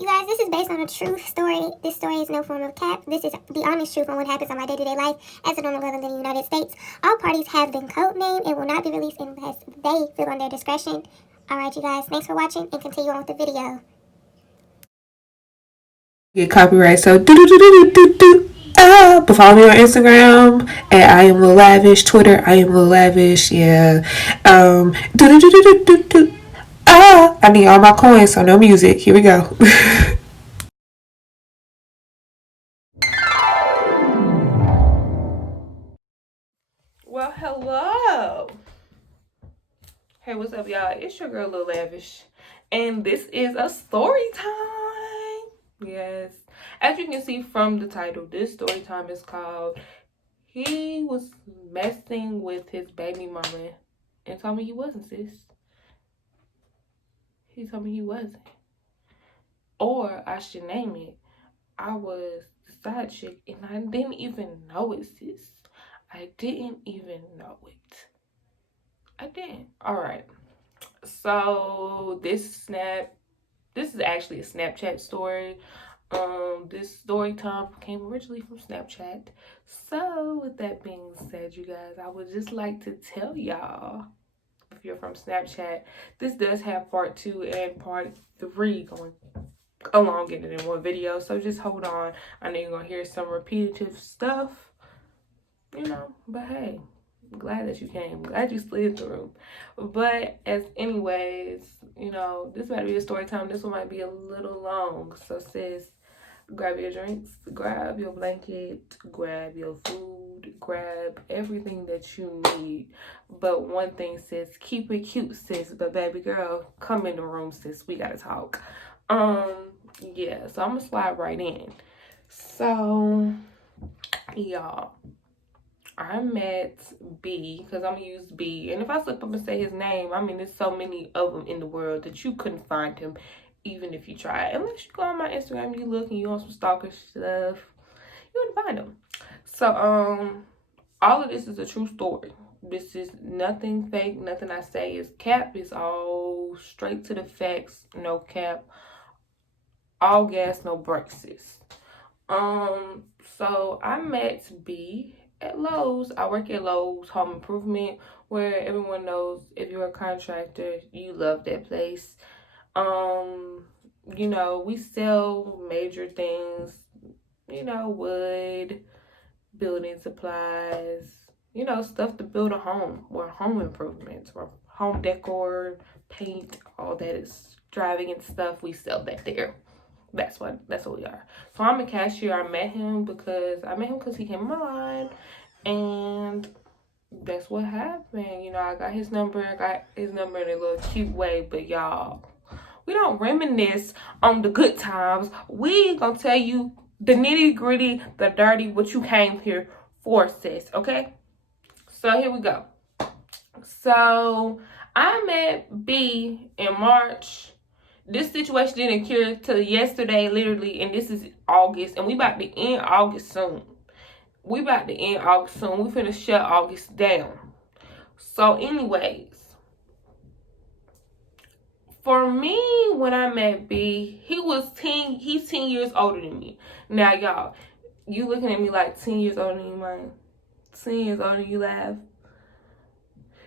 You guys, this is based on a true story. This story is no form of cap. This is the honest truth on what happens on my day-to-day life as a normal girl in the United States. All parties have been codenamed and will not be released unless they feel on their discretion. Alright, you guys, thanks for watching and continue on with the video. Get copyright, so but follow me on Instagram at I am LilLavish, Twitter I am LilLavish, yeah. I need all my coins, so no music. Here we go. Well, hello. Hey, what's up, y'all? It's your girl LilLavish, and this is a story time. Yes, as you can see from the title, this story time is called "He Was Messing with His Baby Mama and Told Me He Wasn't, sis." He told me he wasn't, or I should name it, I was the side chick, and I didn't even know it, sis. I didn't even know it. I didn't. All right. So this is actually a Snapchat story. This story time came originally from Snapchat. So with that being said, you guys, I would just like to tell y'all, if you're from Snapchat, this does have part 2 and part 3 going along in it in one video. So just hold on. I know you're gonna hear some repetitive stuff, but hey, I'm glad that you came. Glad you slid through. But as anyways, this might be a story time. This one might be a little long. So sis, grab your drinks, grab your blanket, grab your food, grab everything that you need. But one thing, sis, keep it cute, sis. But baby girl, come in the room, sis. We gotta talk. Yeah, so I'm gonna slide right in. So, y'all, I met B, because I'm gonna use B, and if I slip up and say his name, I mean, there's so many of them in the world that you couldn't find him even if you try. Unless you go on my Instagram, you look and you on some stalker stuff, you wouldn't find him. So all of this is a true story. This is nothing fake. Nothing I say is cap. It's all straight to the facts. No cap. All gas, no brakes. So I met B at Lowe's. I work at Lowe's Home Improvement, where everyone knows if you're a contractor, you love that place. We sell major things, wood, building supplies, stuff to build a home, or home improvements, or home decor, paint, all that is driving and stuff. We sell that there. That's what we are. So I'm a cashier. I met him because he came in my line, and that's what happened. I got his number. I got his number in a little cute way, but y'all, we don't reminisce on the good times. We gonna tell you the nitty gritty, the dirty, what you came here for, sis. Okay? So here we go. So I met B in March. This situation didn't occur till yesterday, literally, and this is August, and we about to end August soon. We finna shut August down. So anyways, for me, when I met B, he's 10 years older than me. Now, y'all, you looking at me like 10 years older than you, man. 10 years older than you, laugh.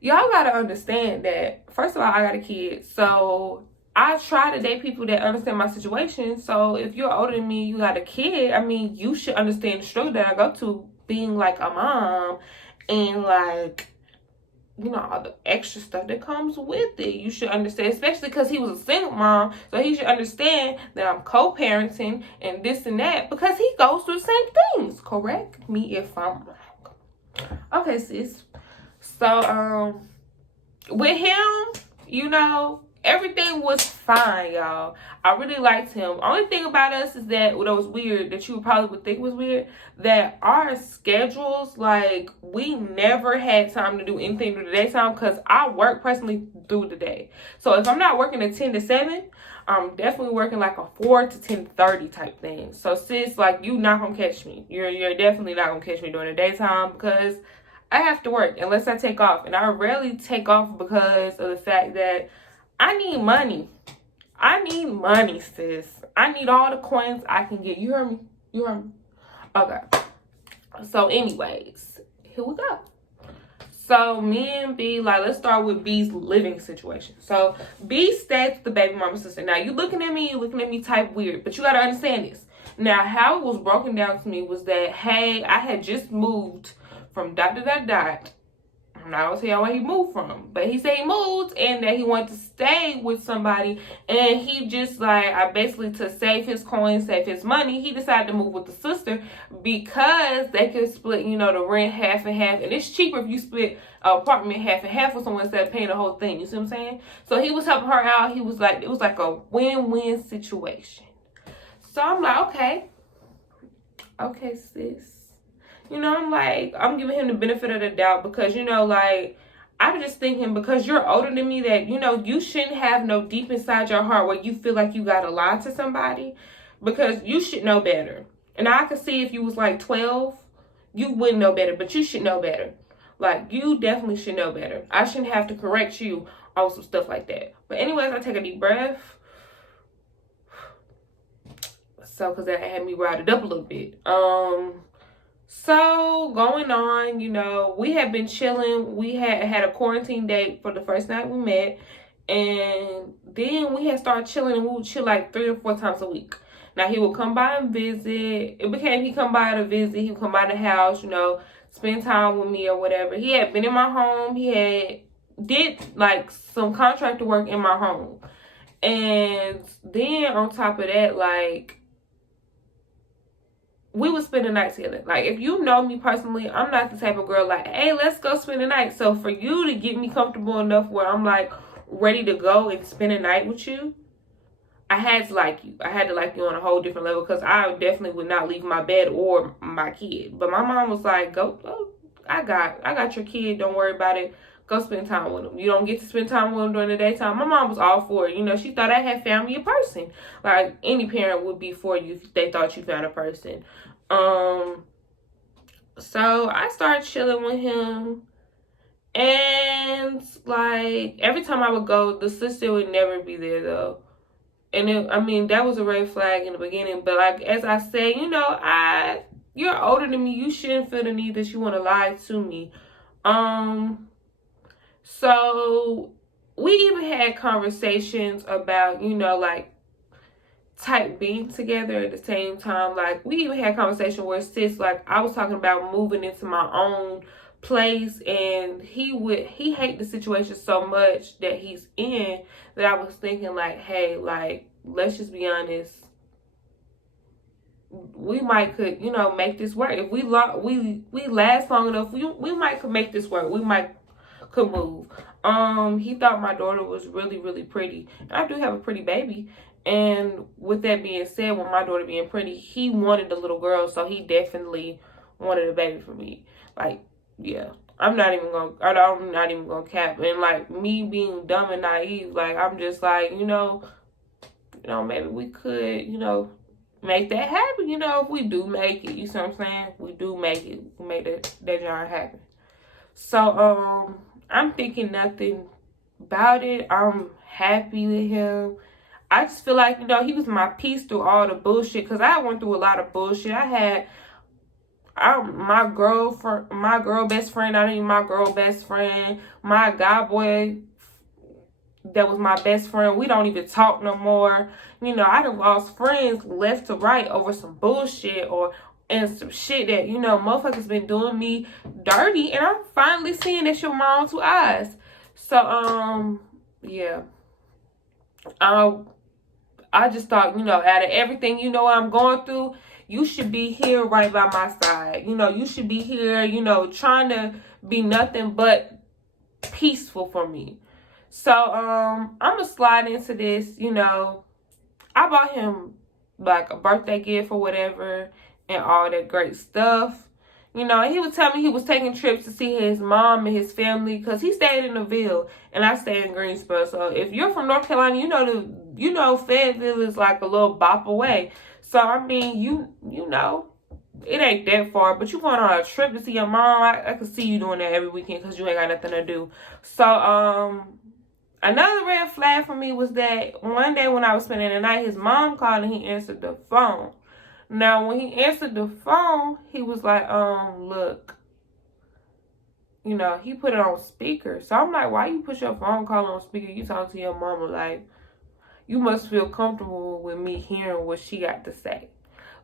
Y'all gotta understand that, first of all, I got a kid, so I try to date people that understand my situation. So if you're older than me, you got a kid, I mean, you should understand the struggle that I go to being like a mom, and like, all the extra stuff that comes with it. You should understand, especially because he was a single mom, so he should understand that I'm co-parenting and this and that, because he goes through the same things. Correct me if I'm wrong. Okay, sis. So, with him, everything was fine, y'all. I really liked him. Only thing about us is that what was weird, that you probably would think was weird, that our schedules, like, we never had time to do anything through the daytime, because I work personally through the day. So if I'm not working at 10 to 7, I'm definitely working like a 4 to 10:30 type thing. So sis, like, you not gonna catch me. You're definitely not gonna catch me during the daytime, because I have to work unless I take off. And I rarely take off because of the fact that I need money. I need money, sis. I need all the coins I can get. You heard me? You heard me? Okay. So, anyways, here we go. So, me and B, like, let's start with B's living situation. So, B stayed with the baby mama sister. Now, you looking at me type weird, but you got to understand this. Now, how it was broken down to me was that, hey, I had just moved from dot to dot dot. I'm not gonna tell y'all where he moved from, but he said he moved and that he wanted to stay with somebody, and he just like, I basically, to save his coins, save his money, he decided to move with the sister because they could split, you know, the rent half and half, and it's cheaper if you split an apartment half and half with someone instead of paying the whole thing. You see what I'm saying? So he was helping her out. He was like, it was like a win-win situation. So I'm like, okay, sis. You know, I'm like, I'm giving him the benefit of the doubt because, you know, like, I'm just thinking because you're older than me that, you know, you shouldn't have no deep inside your heart where you feel like you got to lie to somebody because you should know better. And I could see if you was like 12, you wouldn't know better, but you should know better. Like, you definitely should know better. I shouldn't have to correct you on some stuff like that. But anyways, I take a deep breath. So, because that had me riled up a little bit. So going on, you know, we had been chilling. We had a quarantine date for the first night we met, and then we had started chilling, and we would chill like 3 or 4 times a week. Now he would come by and visit. It became he come by to visit. He would come by the house, you know, spend time with me or whatever. He had been in my home. He had did like some contractor work in my home, and then on top of that, like, we would spend the night together. Like, if you know me personally, I'm not the type of girl like, hey, let's go spend the night. So for you to get me comfortable enough where I'm like ready to go and spend a night with you, I had to like you. I had to like you on a whole different level because I definitely would not leave my bed or my kid. But my mom was like, go, I got your kid. Don't worry about it. Go spend time with him. You don't get to spend time with him during the daytime. My mom was all for it. You know, she thought I had found me a person. Like, any parent would be for you if they thought you found a person. So I started chilling with him. And, like, every time I would go, the sister would never be there, though. And, that was a red flag in the beginning. But, like, as I say, you know, you're older than me. You shouldn't feel the need that you want to lie to me. So we even had conversations about, you know, like, type being together at the same time. Like, we even had conversation where sis, like, I was talking about moving into my own place, and he hate the situation so much that he's in that I was thinking like, hey, like, let's just be honest, we might could, you know, make this work. If we last long enough, we might could make this work. We might could move. He thought my daughter was really, really pretty. And I do have a pretty baby. And with that being said, with my daughter being pretty, he wanted a little girl, so he definitely wanted a baby for me. Like, yeah. I'm not even gonna cap. And like, me being dumb and naive, like, I'm just like, you know, maybe we could, you know, make that happen, you know, if we do make it. You see what I'm saying? We do make it. We make that jar happen. So, I'm thinking nothing about it. I'm happy with him. I just feel like, you know, he was my peace through all the bullshit, because I went through a lot of bullshit. My girl best friend, I didn't my girl best friend, my guy boy that was my best friend, we don't even talk no more. You know, I done lost friends left to right over some bullshit and some shit that, you know, motherfuckers been doing me dirty, and I'm finally seeing that shit with my own 2 eyes. So, yeah. I just thought, you know, out of everything, you know, what I'm going through, you should be here right by my side. You know, you should be here, you know, trying to be nothing but peaceful for me. So, I'm going to slide into this, you know. I bought him, like, a birthday gift or whatever and all that great stuff. You know, he was telling me he was taking trips to see his mom and his family because he stayed in the Ville and I stay in Greensboro. So if you're from North Carolina, you know Fayetteville is like a little bop away. So I mean, you know, it ain't that far, but you going on a trip to see your mom, I could see you doing that every weekend because you ain't got nothing to do. So I Another red flag for me was that one day when I was spending the night, his mom called and he answered the phone. Now, when he answered the phone, he was like, look, you know, he put it on speaker. So I'm like, why you put your phone call on speaker? You talk to your mama like, you must feel comfortable with me hearing what she got to say.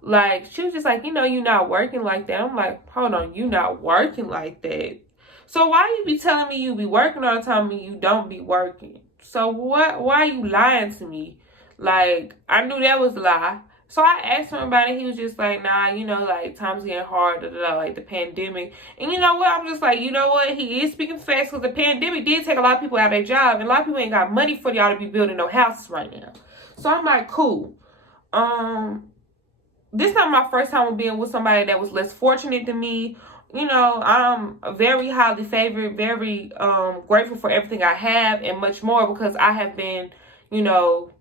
Like, she was just like, you know, you not working like that. I'm like, hold on, you not working like that. So why you be telling me you be working all the time and you don't be working? So why are you lying to me? Like, I knew that was a lie. So I asked him about it. He was just like, nah, you know, like, times getting hard, like the pandemic. And you know what? I'm just like, you know what? He is speaking facts because the pandemic did take a lot of people out of their job. And a lot of people ain't got money for y'all to be building no houses right now. So I'm like, cool. This not my first time being with somebody that was less fortunate than me. You know, I'm very highly favored, very grateful for everything I have and much more because I have been, you know,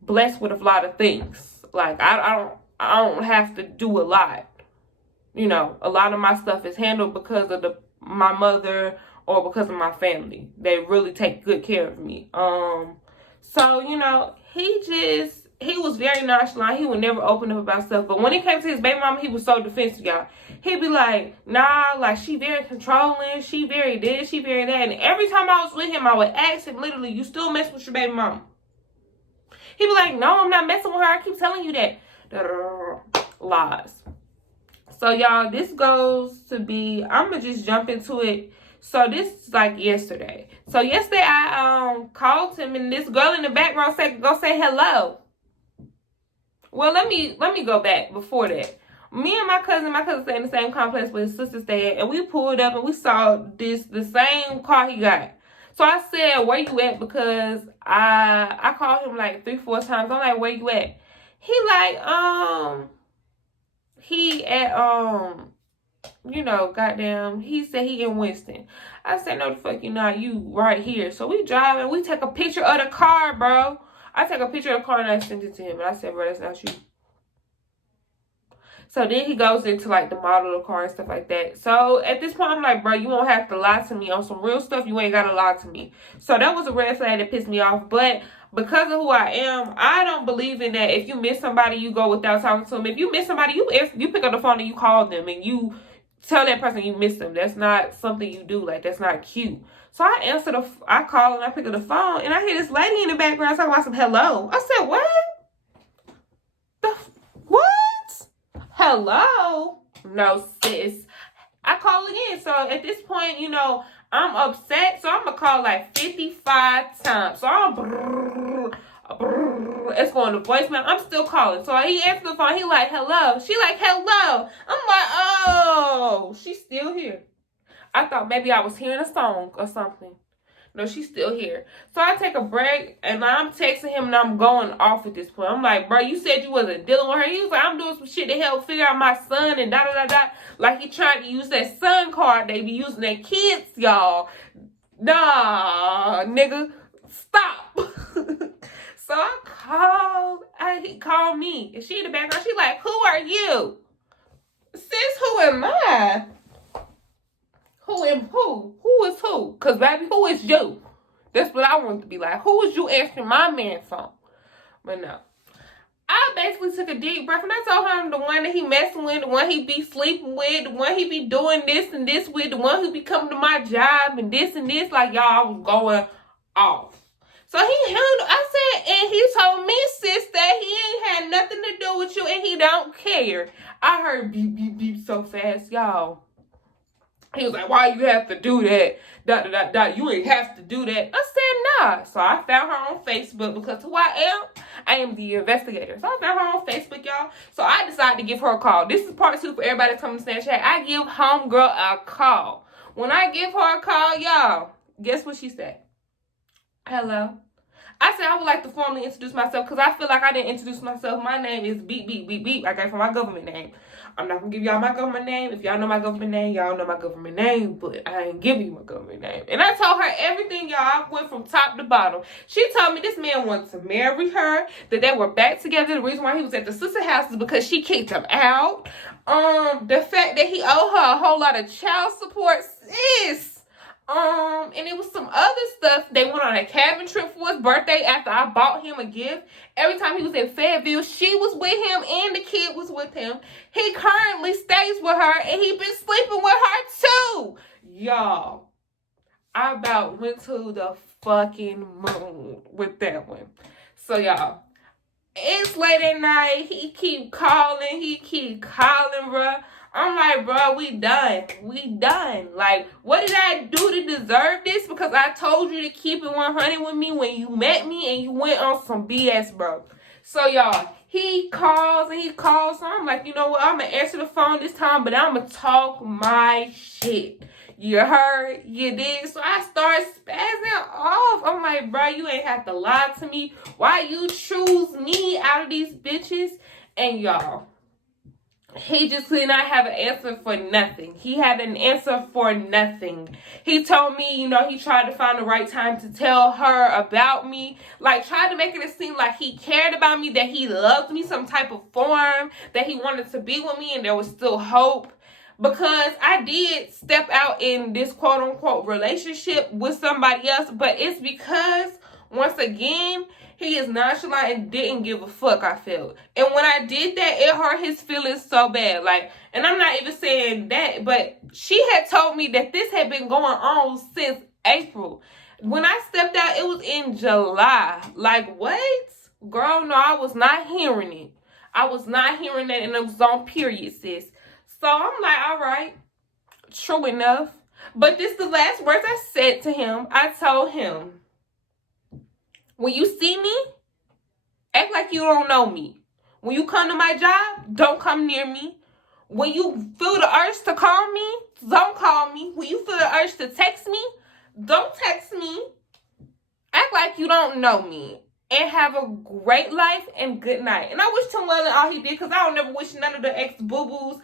blessed with a lot of things. Like I don't have to do a lot. You know, a lot of my stuff is handled because of my mother or because of my family. They really take good care of me. So, you know, he was very nonchalant. He would never open up about stuff. But when it came to his baby mama, he was so defensive, y'all. He'd be like, nah, like, she very controlling. She very this, she very that. And every time I was with him, I would ask him, literally, you still mess with your baby mama? He'd be like, no, I'm not messing with her. I keep telling you that. Lies. So, y'all, this goes to be, I'm going to just jump into it. So this is like yesterday. So yesterday I called him and this girl in the background said, go say hello. Well, let me go back before that. Me and my cousin stay in the same complex where his sister stayed, and we pulled up and we saw the same car he got. So I said, where you at? Because I called him like 3-4 times. I'm like, where you at? He like, he at, you know, goddamn, he said he in Winston. I said, no the fuck you not, you right here. So we drive and we take a picture of the car, bro. I take a picture of the car and I sent it to him. And I said, bro, that's not you. So then he goes into like the model of the car and stuff like that. So at this point, I'm like, bro, you won't have to lie to me on some real stuff. You ain't got to lie to me. So that was a red flag that pissed me off. But because of who I am, I don't believe in that. If you miss somebody, you go without talking to them. If you miss somebody, you pick up the phone and you call them and you tell that person you miss them. That's not something you do. Like, that's not cute. So I call and I pick up the phone and I hear this lady in the background talking about some hello. I said, what? What? Hello? No, sis. I call again. So at this point, you know, I'm upset. So I'm going to call like 55 times. So it's going to voicemail. I'm still calling. So he answers the phone. He like, hello. She like, hello. I'm like, oh, she's still here. I thought maybe I was hearing a song or something. No, she's still here. So I take a break and I'm texting him and I'm going off at this point. I'm like, bro, you said you wasn't dealing with her. He was like, I'm doing some shit to help figure out my son and da-da-da-da. Like he trying to use that son card they be using their kids, y'all. Nah, nigga, stop. So I called. He called me. And she in the background. She like, who are you? Sis, who am I? Who am who? Who is who? Because, baby, who is you? That's what I want to be like. Who is you answering my man phone? But no. I basically took a deep breath and I told him the one that he messing with, the one he be sleeping with, the one he be doing this and this with, the one who be coming to my job and this. Like, y'all, I was going off. So I said, and he told me, sis, that he ain't had nothing to do with you and he don't care. I heard beep, beep, beep so fast, y'all. He was like, why you have to do that? You ain't have to do that. I said, nah. So I found her on Facebook because who I am the investigator. So I found her on Facebook, y'all. So I decided to give her a call. This is part 2 for everybody that's coming to Snapchat. I give homegirl a call. When I give her a call, y'all, guess what she said? Hello. I said I would like to formally introduce myself because I feel like I didn't introduce myself. My name is beep, beep, beep, beep. I got it from my government name. I'm not going to give y'all my government name. If y'all know my government name, y'all know my government name. But I ain't giving you my government name. And I told her everything, y'all. I went from top to bottom. She told me this man wanted to marry her. That they were back together. The reason why he was at the sister house is because she kicked him out. The fact that he owed her a whole lot of child support. Sis, And it was some other stuff. They went on a cabin trip for his birthday after I bought him a gift. Every time he was in Fayetteville, she was with him and the kid was with him. He currently stays with her and he been sleeping with her too. Y'all, I about went to the fucking moon with that one. So y'all, it's late at night. He keep calling, bruh. I'm like, bro, we done. Like, what did I do to deserve this? Because I told you to keep it 100 with me when you met me and you went on some BS, bro. So, y'all, he calls. So I'm like, you know what? I'm going to answer the phone this time, but I'm going to talk my shit. You heard? You did? So I start spazzing off. I'm like, bro, you ain't have to lie to me. Why you choose me out of these bitches? And y'all, he just did not have an answer for nothing. He had an answer for nothing. He told me, you know, he tried to find the right time to tell her about me. Like, tried to make it seem like he cared about me, that he loved me, some type of form, that he wanted to be with me, and there was still hope. Because I did step out in this quote-unquote relationship with somebody else, but it's because, once again, he is nonchalant and didn't give a fuck, I felt. And when I did that, it hurt his feelings so bad. Like, and I'm not even saying that, but she had told me that this had been going on since April. When I stepped out, it was in July. Like, what? Girl, no, I was not hearing it. I was not hearing that, and it was on period, sis. So I'm like, all right, true enough. But this is the last words I said to him. I told him, when you see me, act like you don't know me. When you come to my job, don't come near me. When you feel the urge to call me, don't call me. When you feel the urge to text me, don't text me. Act like you don't know me. And have a great life and good night. And I wished him well in all he did, because I don't never wish none of the ex-boo-boos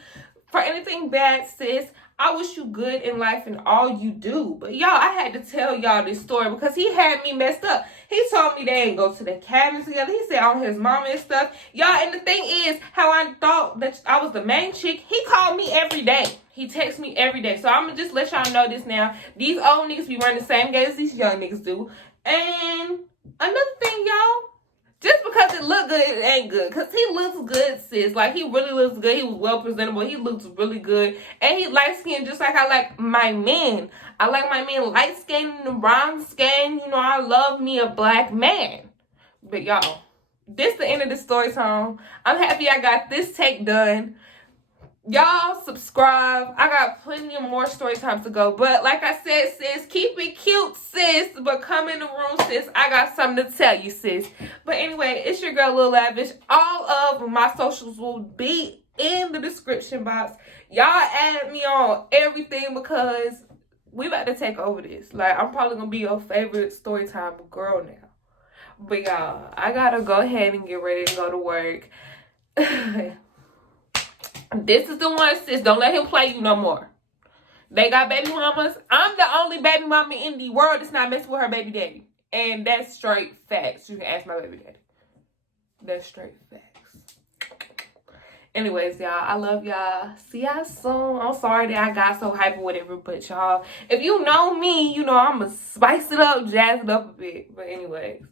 for anything bad, sis. I wish you good in life and all you do. But y'all, I had to tell y'all this story because he had me messed up. He told me they didn't go to the cabin together. He said on his mama and stuff. Y'all, and the thing is, how I thought that I was the main chick, he called me every day. He texts me every day. So I'm going to just let y'all know this now. These old niggas be running the same game as these young niggas do. And another thing, y'all, just because it look good, it ain't good. Because he looks good, sis. Like, he really looks good. He was well presentable. He looks really good. And he light-skinned just like I like my men. I like my men light-skinned and brown-skinned. You know, I love me a black man. But, y'all, this the end of the story time. I'm happy I got this take done. Y'all subscribe. I got plenty of more story times to go. But like I said, sis, keep it cute, sis. But come in the room, sis. I got something to tell you, sis. But anyway, it's your girl, LilLavish. All of my socials will be in the description box. Y'all add me on everything because we about to take over this. Like, I'm probably going to be your favorite story time girl now. But y'all, I got to go ahead and get ready and go to work. This is the one, sis. Don't let him play you no more. They got baby mamas. I'm the only baby mama in the world that's not messing with her baby daddy. And that's straight facts. You can ask my baby daddy. That's straight facts. Anyways, y'all, I love y'all. See y'all soon. I'm sorry that I got so hyper with it, but y'all, if you know me, you know I'm going to spice it up, jazz it up a bit. But anyways,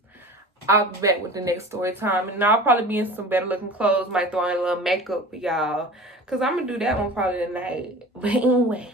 I'll be back with the next story time. And I'll probably be in some better looking clothes. Might throw in a little makeup for y'all. Because I'm going to do that one probably tonight. But anyway.